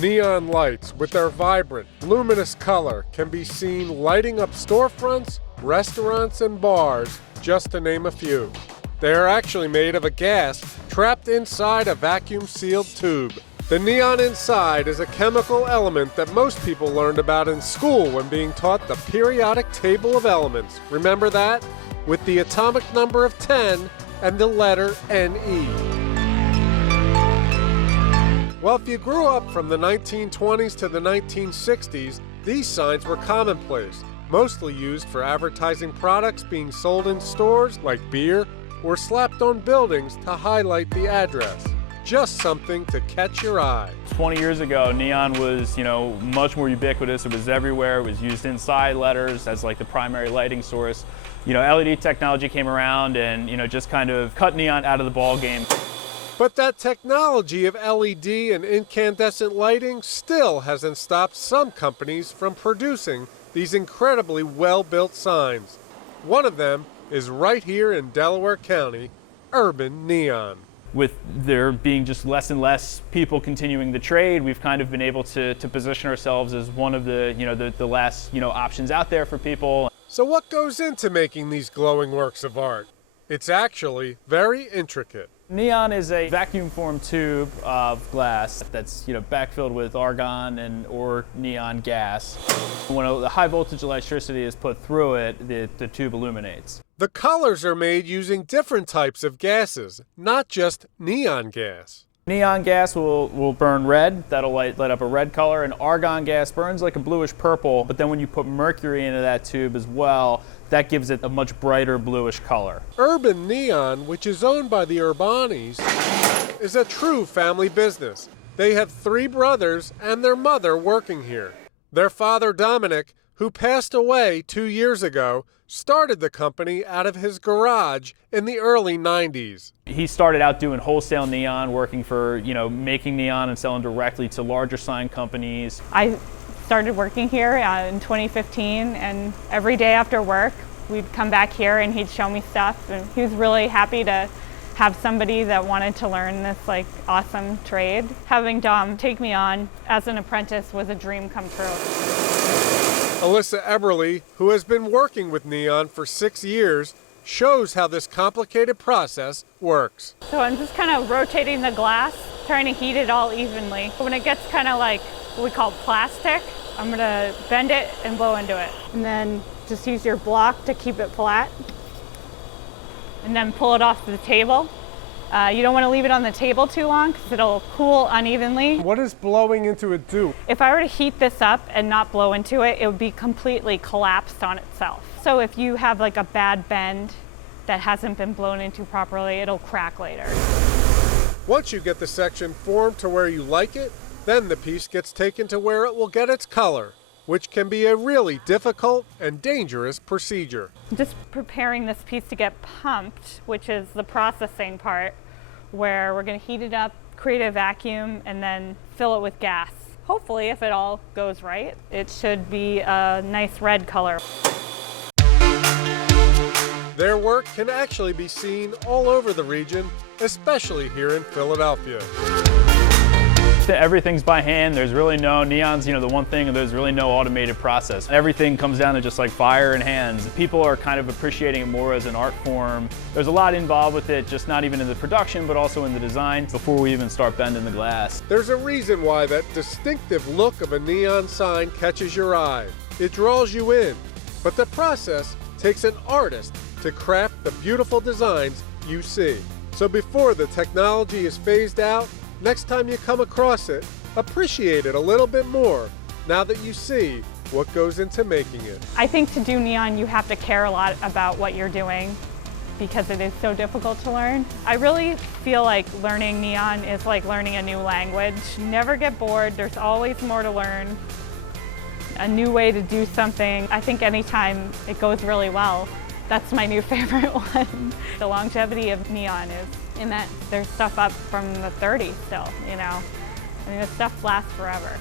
Neon lights with their vibrant, luminous color can be seen lighting up storefronts, restaurants, and bars, just to name a few. They are actually made of a gas trapped inside a vacuum-sealed tube. The neon inside is a chemical element that most people learned about in school when being taught the periodic table of elements. Remember that? With the atomic number of 10 and the letter Ne. Well, if you grew up from the 1920s to the 1960s, these signs were commonplace, mostly used for advertising products being sold in stores like beer or slapped on buildings to highlight the address. Just something to catch your eye. 20 years ago, neon was, much more ubiquitous. It was everywhere. It was used inside letters as like the primary lighting source. LED technology came around and, just kind of cut neon out of the ball game. But that technology of LED and incandescent lighting still hasn't stopped some companies from producing these incredibly well-built signs. One of them is right here in Delaware County, Urban Neon. With there being just less and less people continuing the trade, we've kind of been able to position ourselves as one of the, the last, options out there for people. So what goes into making these glowing works of art? It's actually very intricate. Neon is a vacuum-formed tube of glass that's, backfilled with argon or neon gas. When the high voltage electricity is put through it, the tube illuminates. The colors are made using different types of gases, not just neon gas. Neon gas will burn red. That'll light up a red color, and argon gas burns like a bluish purple, but then when you put mercury into that tube as well, that gives it a much brighter bluish color. Urban Neon, which is owned by the Urbanis, is a true family business. They have 3 brothers and their mother working here. Their father, Dominic, who passed away 2 years ago, started the company out of his garage in the early 90s. He started out doing wholesale neon, working for, making neon and selling directly to larger sign companies. I started working here in 2015, and every day after work, we'd come back here and he'd show me stuff, and he was really happy to have somebody that wanted to learn this awesome trade. Having Dom take me on as an apprentice was a dream come true. Alyssa Eberly, who has been working with neon for 6 years, shows how this complicated process works. So I'm just kind of rotating the glass, trying to heat it all evenly. When it gets kind of like what we call plastic, I'm going to bend it and blow into it. And then just use your block to keep it flat. And then pull it off the table. You don't want to leave it on the table too long because it'll cool unevenly. What does blowing into it do? If I were to heat this up and not blow into it, it would be completely collapsed on itself. So if you have a bad bend that hasn't been blown into properly, it'll crack later. Once you get the section formed to where you like it, then the piece gets taken to where it will get its color, which can be a really difficult and dangerous procedure. Just preparing this piece to get pumped, which is the processing part, where we're going to heat it up, create a vacuum, and then fill it with gas. Hopefully, if it all goes right, it should be a nice red color. Their work can actually be seen all over the region, especially here in Philadelphia. Everything's by hand. There's really no neons, the one thing, there's really no automated process. Everything comes down to just fire and hands. People are kind of appreciating it more as an art form. There's a lot involved with it, just not even in the production, but also in the design before we even start bending the glass. There's a reason why that distinctive look of a neon sign catches your eye. It draws you in, but the process takes an artist to craft the beautiful designs you see. So before the technology is phased out, next time you come across it, appreciate it a little bit more now that you see what goes into making it. I think to do neon, you have to care a lot about what you're doing because it is so difficult to learn. I really feel like learning neon is like learning a new language. You never get bored, there's always more to learn. A new way to do something. I think anytime it goes really well, that's my new favorite one. The longevity of neon is in that there's stuff up from the 30s still, I mean, this stuff lasts forever.